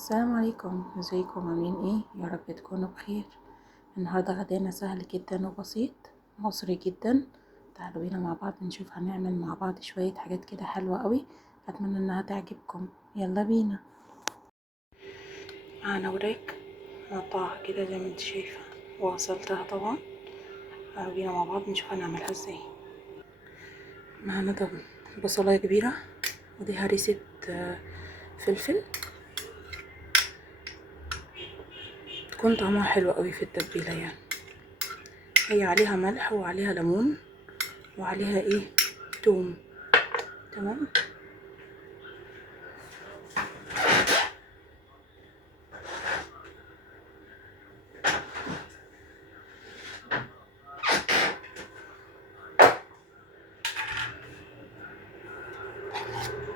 السلام عليكم، ازيكم عاملين ايه؟ يا رب تكونوا بخير. النهارده غدانا سهل جدا وبسيط مصري جدا. تعالوا بينا مع بعض نشوف هنعمل مع بعض شوية حاجات كده حلوة قوي. اتمنى انها تعجبكم. يلا بينا. معانا وراك مقطعها كده زي ما انت شايفة وغسلتها طبعا. تعالوا بينا مع بعض نشوف هنعملها ازاي. معانا طبعا بصلاية كبيرة، ودي هريسة فلفل تكون طعمها حلو قوي في التتبيلة يعني. هي عليها ملح وعليها ليمون وعليها ايه توم. تمام.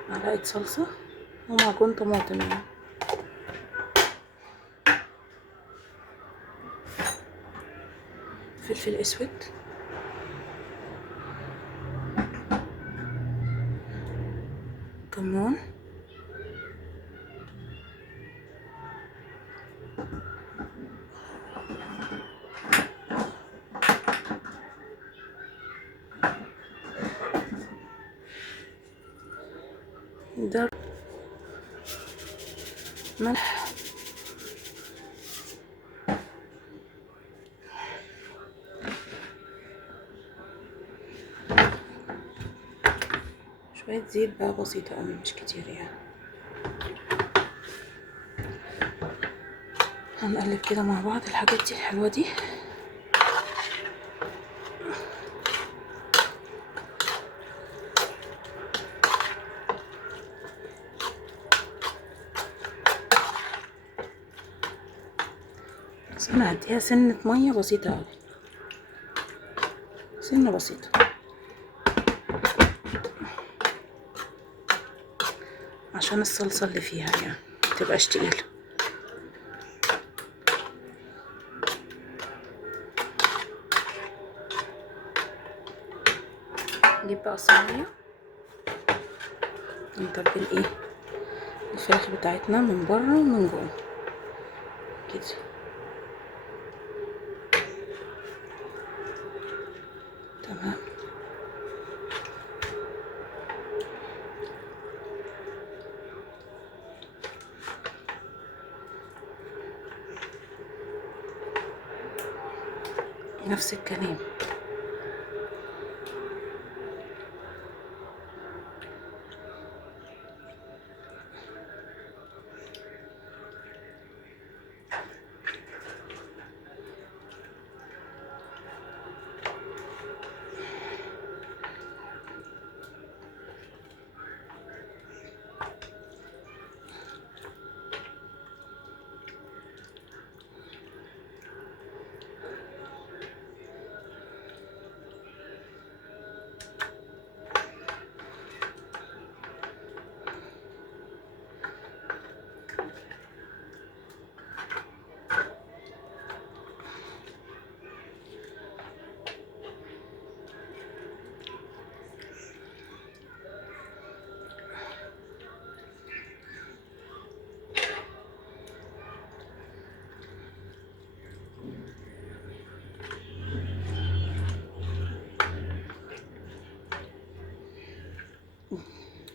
معلقة صلصة ومعجون طماطم يعني. فلفل اسود، كمون، ده ملح، شوية زيت بقى بسيطة قوي مش كتير يعني. هنقلب كده مع بعض الحاجات دي الحلوة دي. بس انا هديها سنة مية بسيطة قوي، سنة بسيطة عشان الصلصة اللي فيها يعني متبقاش تقيلة. نجيب بقى صينية نتبل ايه الفراخ بتاعتنا من بره ومن جوه كده. تمام. نفس الكلام.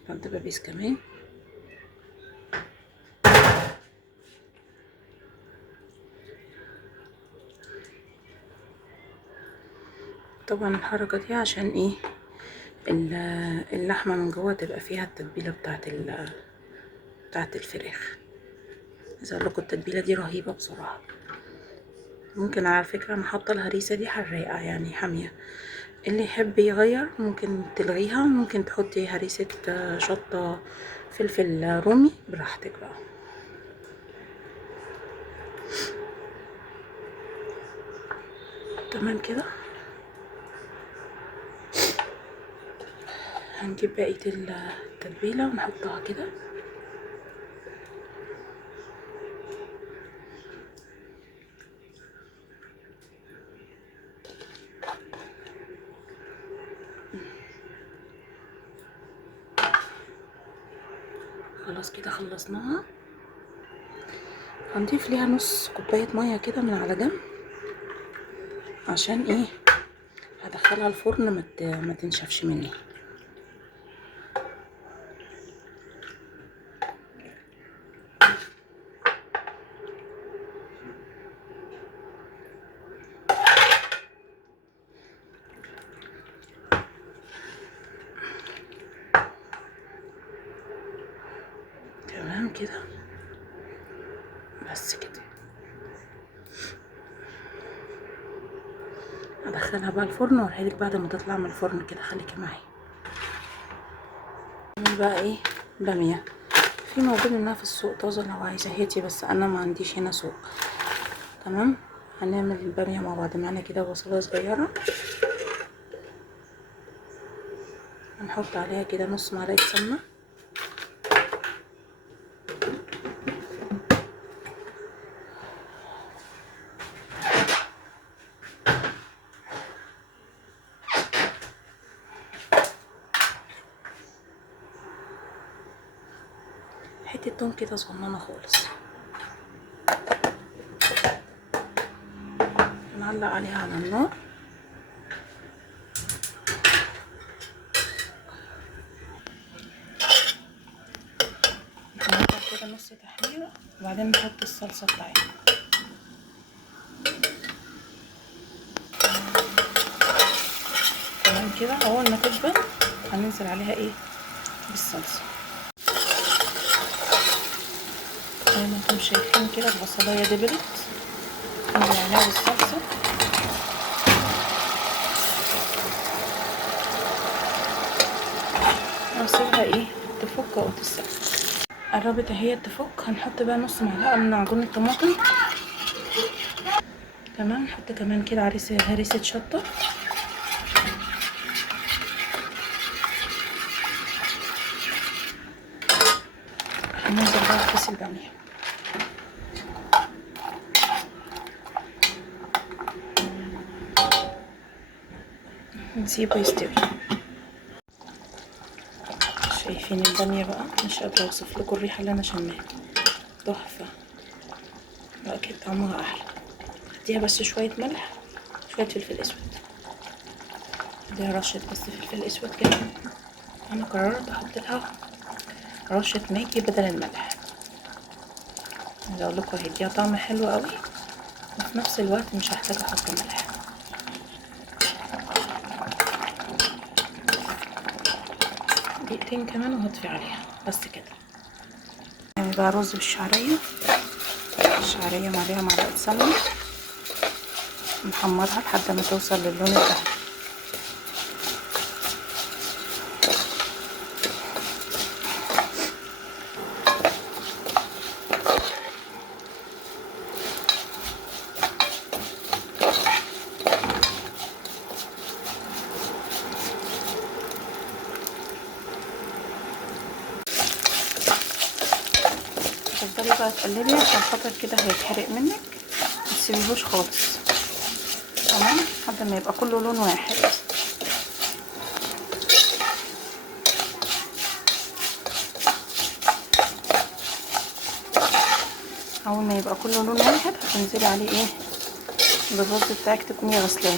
نحط دبابيس كمان. طبعا الحركة دي عشان ايه اللحمة من جوه تبقى فيها التتبيلة بتاعت الفراخ. عايزة اقول لكم التتبيلة دي رهيبة بصراحة. ممكن على فكرة انا حاطة الهريسة دي حراقة يعني حامية، اللي يحب يغير ممكن تلغيها، ممكن تحطي هريسة شطة فلفل رومي براحتك بقى. تمام كده. هنجيب بقية التتبيلة ونحطها كده. خلاص كده خلصناها. هنضيف ليها نص كوباية مية كده من على جنب، عشان ايه؟ هدخلها الفرن ما تنشفش مني. تمام كده، بس كده. هدخلها بقى الفرن واوريلك بعد ما تطلع من الفرن كده، خليكي معايا. نعمل بقى ايه؟ باميه. في موجود منها في السوق طازه لو عايزه هاتي، بس انا ما عنديش هنا سوق. تمام. هنعمل الباميه مع بعض. معانا كده بصله صغيره، هنحط عليها كده نص معلقه سمنه، حته توم كده صغننه خالص، نعلق عليها على النار. نقطع كده نص تحميره، وبعدين نحط الصلصه بتاعتنا. تمام كده. اول ما تدبل هننزل عليها ايه؟ بالصلصه. زي ما انتم شايفين كده البصلايه دبلت، ننزل عليها بالصلصه. ونسيبها ايه؟ تفك او تسخن. قربت اهي تفك. هنحط بقى نص معلقه من معجون الطماطم. تمام. نحط كمان كده هريسه شطه. هننزل بقى في كيس الباميه. نسيبه يستوي. شايفين الباميه بقى؟ مش قادره اوصف لكم الريحه اللي انا شماها، تحفه. اكيد طعمها احلى. اديها بس شويه ملح، شويه فلفل اسود، اديها رشه بس فلفل اسود كده. انا قررت احط لها رشه ماجي بدل الملح. عايزه اقول لكم هيديها طعم حلو قوي، وفي نفس الوقت مش هحتاج احط ملح. دقيقتين كمان وهطفي عليها، بس كده. يعني بقى رز بالشعريه. الشعريه عليها معلقه سمنه، نحمرها لحد ما توصل للون الذهبي. تفضلي بقى تقلبي عشان خاطر كده هيتحرق منك، متسيبيهوش خالص. تمام. لحد ما يبقى كله لون واحد. اول ما يبقى كله لون واحد هتنزلي عليه ايه؟ بالرز بتاعك تكوني غسلاه.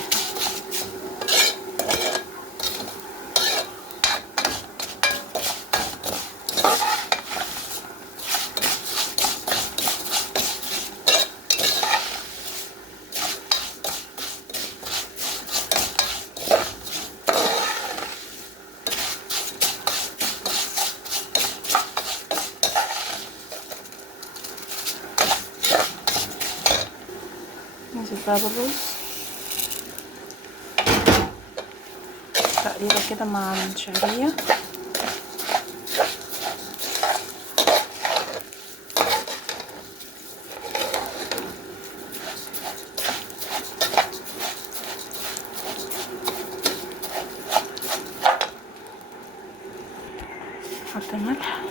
ننزل بقى بالرز تقريبا كده مع الشعريه. نحط ملح،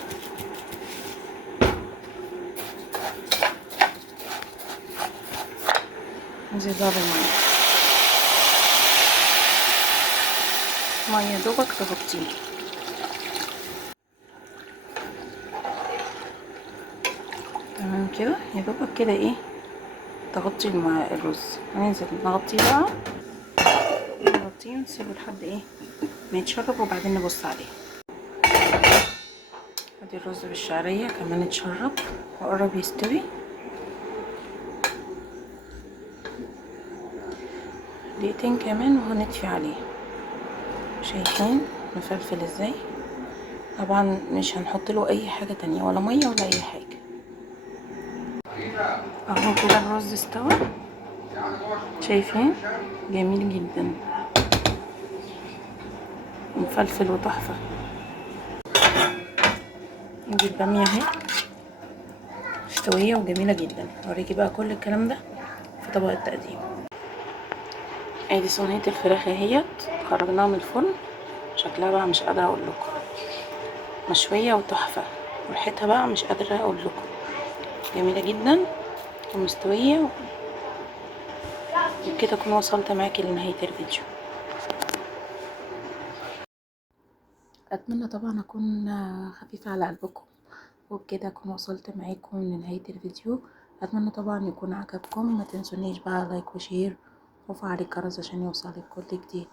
ننزل بقى بالميه. ميه دوبك تغطيه. تمام كده. يا دوبك كده ايه تغطي الرز. هننزل نغطيه بقى، نغطيه ونسيبه لحد ايه ما يتشرب وبعدين نبص عليه. ادي الرز بالشعرية كمان اتشرب وقرب يستوي. دقيقتين كمان وهنطفي عليه. شايفين مفلفل ازاي؟ طبعا مش هنحط له اي حاجة تانية ولا مية ولا اي حاجة. اهو كده الرز استوى. شايفين جميل جدا مفلفل وتحفة. دي البامية اهي مستوية وجميلة جدا. اوريكي بقى كل الكلام ده في طبق التقديم. ادي صينية الفراخ اهيت خرجناها من الفرن. شكلها بقى مش قادرة اقول لكم، مشوية وتحفة. وريحتها بقى مش قادرة اقول لكم، جميلة جدا ومستوية. وبكده اكون وصلت معاكي لنهاية الفيديو. اتمنى طبعا اكون خفيفة على قلبكم، وبكده اكون وصلت معاكم لنهاية الفيديو. اتمنى طبعا يكون عجبكم. ما تنسونيش بقى لايك وشير وفعل الجرس عشان يوصلك كل جديد.